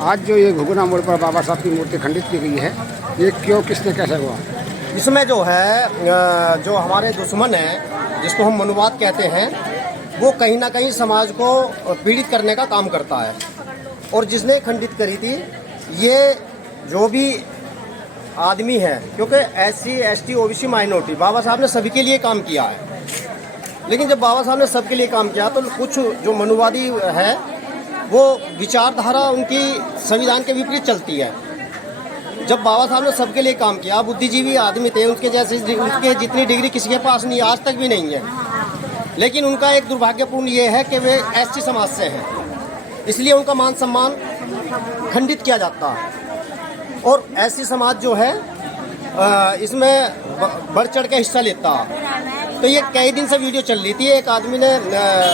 आज जो ये घुघुना मोड़ पर बाबा साहब की मूर्ति खंडित की गई है, ये क्यों, किसने, कैसे हुआ? इसमें जो है जो हमारे दुश्मन हैं, जिसको हम मनुवाद कहते हैं, वो कहीं ना कहीं समाज को पीड़ित करने का काम करता है। और जिसने खंडित करी थी, ये जो भी आदमी है, क्योंकि SC ST OBC माइनॉरिटी बाबा साहब ने सभी के लिए काम किया है। लेकिन जब बाबा साहब ने सबके लिए काम किया तो कुछ जो मनुवादी है वो विचारधारा उनकी संविधान के विपरीत चलती है। जब बाबा साहब ने सबके लिए काम किया, बुद्धिजीवी आदमी थे, उनके जितनी डिग्री किसी के पास नहीं, आज तक भी नहीं है। लेकिन उनका एक दुर्भाग्यपूर्ण ये है कि वे SC समाज से हैं, इसलिए उनका मान सम्मान खंडित किया जाता है। और SC समाज जो है इसमें बढ़ चढ़ के हिस्सा लेता है। तो ये कई दिन से वीडियो चल रही थी। एक आदमी ने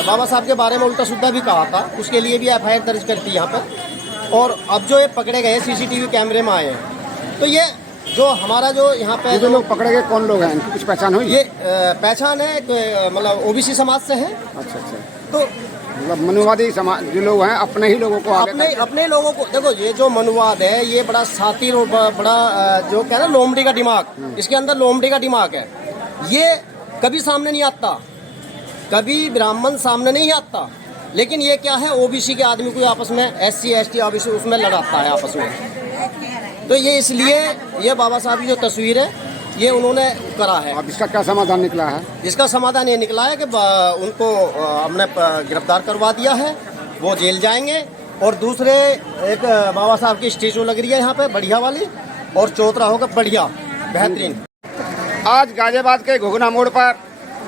बाबा साहब के बारे में उल्टा सीधा भी कहा था, उसके लिए भी FIR दर्ज करती है यहाँ पर। और अब जो ये पकड़े गए CCTV कैमरे में आए हैं, तो ये जो हमारा जो यहाँ पे जो लोग पकड़े गए कौन लोग हैं, इनकी कुछ पहचान हुई? ये पहचान है, मतलब OBC समाज से है। अच्छा। तो मतलब मनुवादी समाज जो लोग हैं, अपने ही लोगों को अपने लोगों को देखो, ये जो मनुवाद है ये बड़ा सातिर और बड़ा जो क्या है ना, लोमड़ी का दिमाग, इसके अंदर लोमड़ी का दिमाग है। ये कभी सामने नहीं आता, कभी ब्राह्मण सामने नहीं आता। लेकिन ये क्या है, OBC के आदमी को आपस में SC ST OBC उसमें लड़ाता है आपस में। तो ये इसलिए ये बाबा साहब की जो तस्वीर है ये उन्होंने करा है। अब इसका क्या समाधान निकला है? इसका समाधान ये निकला है कि उनको हमने गिरफ्तार करवा दिया है, वो जेल जाएंगे। और दूसरे एक बाबा साहब की स्टैचू लग रही है यहाँ पे बढ़िया वाली, और चौथरा होगा बढ़िया बेहतरीन। आज गाजियाबाद के घुघुना मोड़ पर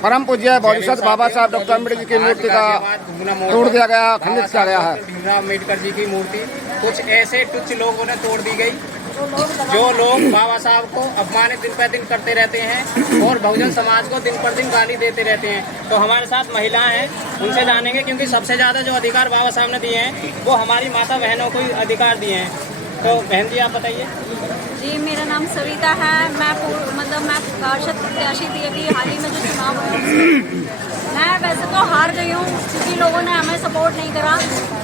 परम पूज्य बौद्धसत बाबा साहब डॉक्टर अम्बेडकर की मूर्ति का तोड़ दिया गया, खंडित किया गया है। भीमराव अम्बेडकर जी की मूर्ति कुछ ऐसे तुच्छ लोगों ने तोड़ दी गई, जो लोग बाबा साहब को अपमानित दिन पर दिन करते रहते हैं और बहुजन समाज को दिन पर दिन गाली देते रहते हैं। तो हमारे साथ महिलाएं हैं, उनसे जानेंगे, क्योंकि सबसे ज़्यादा जो अधिकार बाबा साहब ने दिए हैं वो हमारी माता बहनों को अधिकार दिए हैं। तो बहन जी आप बताइए। जी, मेरा नाम सविता है। मैं पार्षद प्रत्याशी थी अभी हाल ही में जो चुनाव हुआ। मैं वैसे तो हार गई हूँ क्योंकि लोगों ने हमें सपोर्ट नहीं करा,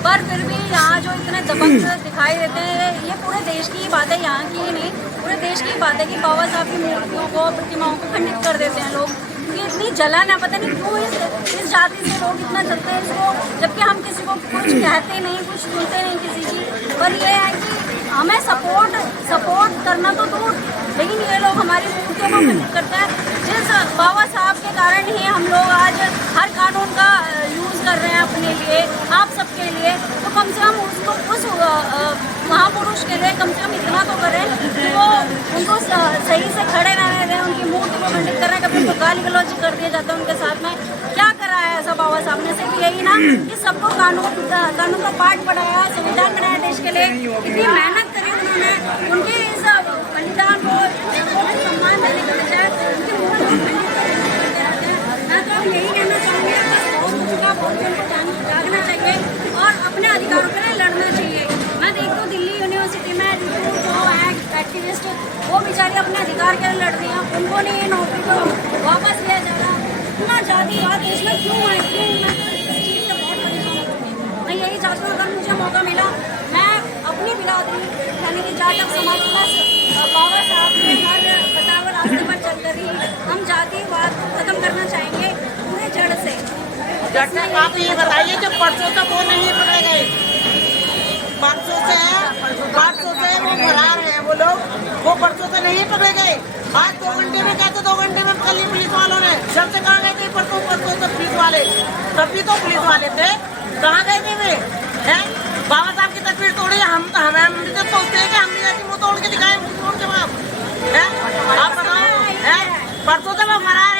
पर फिर भी यहाँ जो इतने दबंग दिखाई देते हैं, ये पूरे देश की बात है, यहाँ की ही नहीं, पूरे देश की बात है कि बाबा साहब की मूर्तियों को, प्रतिमाओं को खंडित कर देते हैं लोग। क्योंकि इतनी जलन है, पता नहीं क्यों इस जाति से लोग इतना जलते हैं इसको, जबकि हम किसी को कुछ कहते नहीं, कुछ सुनते नहीं किसी की। पर ये है कि हमें सपोर्ट करना तो दूर, लेकिन ये लोग हमारी मूर्तियों को खंडित करते हैं। जिस बाबा साहब के कारण ही हम लोग आज हर कानून का यूज़ कर रहे हैं अपने लिए, आप सबके लिए। तो कम से कम उस महापुरुष के लिए कम से कम इतना तो करें कि वो उनको सही से खड़े रहने दें, उनकी मूर्ति को खंडित कर रहे हैं। कभी उनको गाली गलौज कर दिया जाता है उनके साथ में। क्या करा है ऐसा बाबा साहब ने? सिर्फ यही ना कि सबको कानून का पाठ पढ़ाया, संविधान बनाया देश के लिए, इतनी मेहनत करी उन्होंने, उनके इस बलिदान को सम्मान देने के बजाय उनकी मूर्ति को खंडित करते रहते हैं। मैं तो यही कहना चाहूँगी, उनको जागना चाहिए और अपने अधिकारों के लिए लड़ना चाहिए। मैं देखती हूँ दिल्ली यूनिवर्सिटी में जो एक्टिविस्ट, वो बेचारे अपने अधिकार के लिए लड़ रही हैं, उनको नहीं नौकरी को वापस लिया जा रहा। इतना जातिवाद देश में क्यों है? क्यों? मैं तो इस चीज़ से बहुत परेशान हूँ। मैं यही चाहती हूँ, अगर मुझे मौका मिला, मैं अपनी बिरादरी यानी कि जाटक समाज प्लस बाबा साहब के हर बतावे रास्ते पर चलते रही, हम जातिवाद को खत्म करना चाहेंगे पूरे जड़ से। आप ये बताइए कि परसों तक वो नहीं पकड़े गए, 500 से वो फरार है, वो लोग, वो परसों से नहीं पकड़े गए। आज 2 घंटे में कहते 2 घंटे में पकड़ ली पुलिस वालों ने। सबसे कहाँ गए थे परसों तो पुलिस वाले, तब भी तो पुलिस वाले थे, कहाँ गए थे वे? बाबा साहब की तस्वीर तोड़ी, हम तो सोचते हैं कि हम भी ऐसी मुँह तोड़ के दिखाए, मुँह तोड़ के बाप। आप बताओ, परसों से वो फरार